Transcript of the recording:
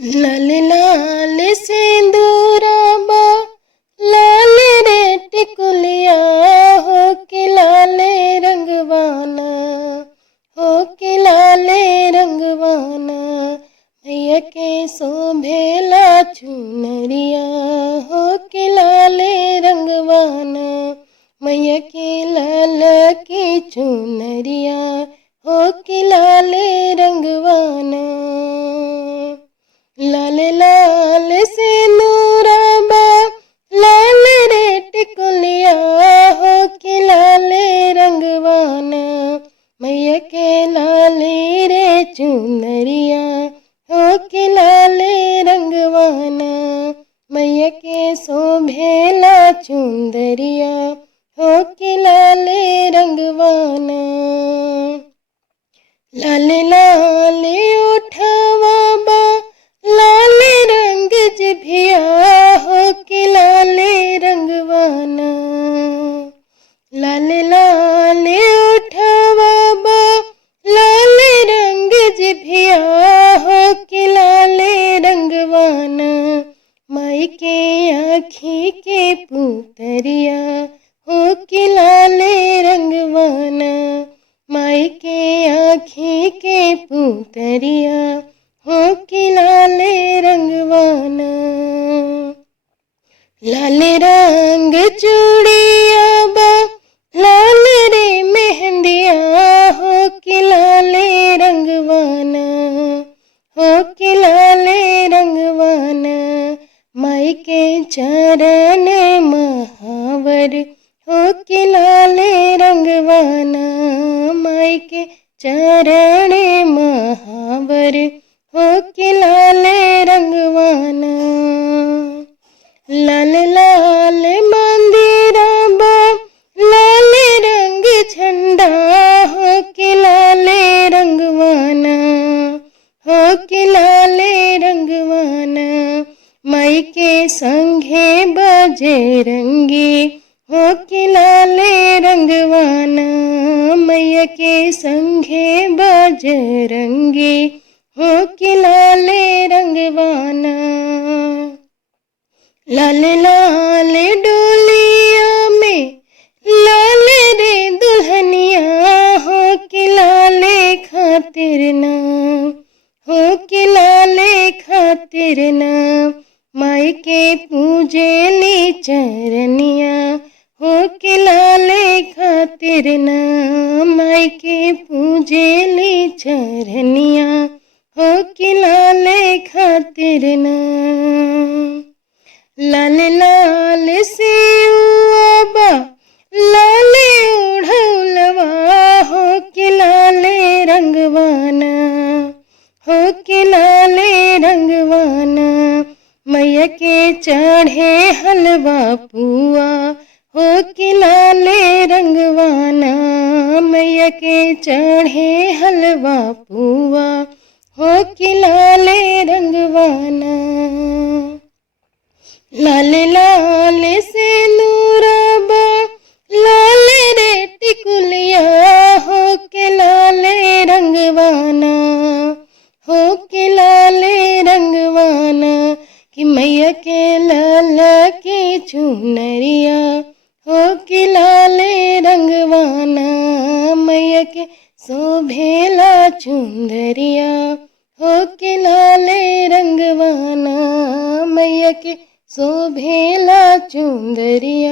लाल लाल सिंदूराबा लाल रे टिकुलिया हो के लाले रंगवाना हो के लाले रंगवाना मैया के शोभेला चुनरिया हो के लाले रंगवाना मैया के लाल की चुनरिया हो के लाले रंगवाना लाल लाल सिंदूराबा लाल रे टिकुलिया हो के लाले रंगवाना मैया के लाले रे चुनरिया हो के लाले रंगवाना मैया के शोभेला चुंदरिया हो के लाले रंगवाना लाल लाल उठवा बा लाल रंग जिभिया हो के लाले रंगवाना लाल लाल उठवा बा लाल रंग जिभिया हो के लाले रंगवाना माई के आँखी के पुतरिया हो के लाले रंगवाना माई के आँखी के पुतरिया हो के लाले रंगवाना लाल रंग चूड़िया बा लाल रे मेहंदिया हो के लाले रंगवाना हो के लाले रंगवाना माई के चरण महावर हो के लाले रंगवाना माई के चरण महावर हो के लाले रंगवाना लाल लाल मंदिराबा लाल रंग झंडा हो के लाले रंगवाना हो के लाले रंगवाना माई के संगे बजरंगी हो के लाले रंगवाना मैया के संगे बजरंगी हो के लाले रंगवाना लाल लाल डोलिया में लाल रे दुल्हनिया हो के लाले खातिर ना हो के लाले खातिर ना माई के पूजेली चरनिया हो के लाले खातिर ना माई के पूजेली चरनिया हो के लाले खातिर ना लाल लाल सेउआबा लाल ओढ़ौलवा हो के लाले रंगवाना हो के लाले रंगवाना मैया के चढ़े हलवा पुआ हो के लाले रंगवाना मैया के चढ़े हलवा पुआ हो के लाले रंगवाना लाल लाल सिंदूराबा लाल रे टिकुलिया हो के लाले रंगवाना हो के लाले रंगवाना कि मैया के लाल की चुनरिया हो के लाले रंगवाना मैया के शोभेला चुंदरिया हो के लाले रंगवाना मैया के शोभेला चुंदरिया।